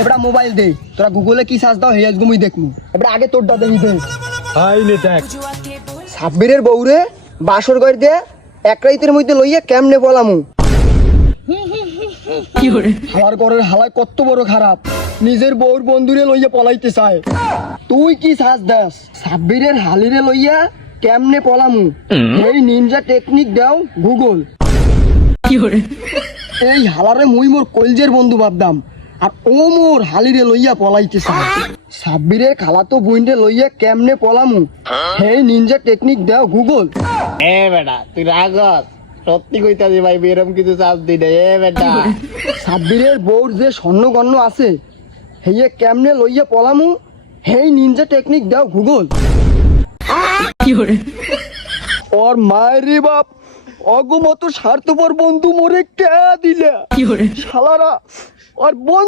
এবার মোবাইল দে, তোরা গুগলে কি সার্চ দাও হেয়াজ গুমি দেখমু। এবার আগে তোরটা দেখি দে। হাই নে দেখ। সাব্বিরের বউরে বাসর ঘর দিয়ে এক রাইতের মধ্যে লইয়া কেমনে বলামু। হালার ঘরের হালায় কত বড় খারাপ, নিজের বউর বন্ধুরে লইয়া পলাইতে চায়। তুই কি সাজ দাস? সাব্বিরের হালিরে লইয়া কেমনে পলামু, এই নিনজা টেকনিক দাও গুগল। এই হালারে মুই মোর কলজের বন্ধু ভাবদাম, আর ও মোর হালিরে লইয়া পলাইতে চায়। সাব্বিরের খালাতো বুইনরে লইয়া কেমনে পলামু, এই নিনজা টেকনিক দাও গুগল। এ বেটা তুই রাগস, সত্যি কইতাছি ভাই এরকম কিছু চাপ দি না। এ বেটা সাব্বিরের বউর যে স্বর্ণগণ্য আছে, হেয়ে কেমনে লইয়া পলামু, হেই নিনজা টেকনিক দাও গুগল। ওর মায়ের বাপ অগমত স্বার্থপর বন্ধু মোরে কে দিলা শালারা, ওর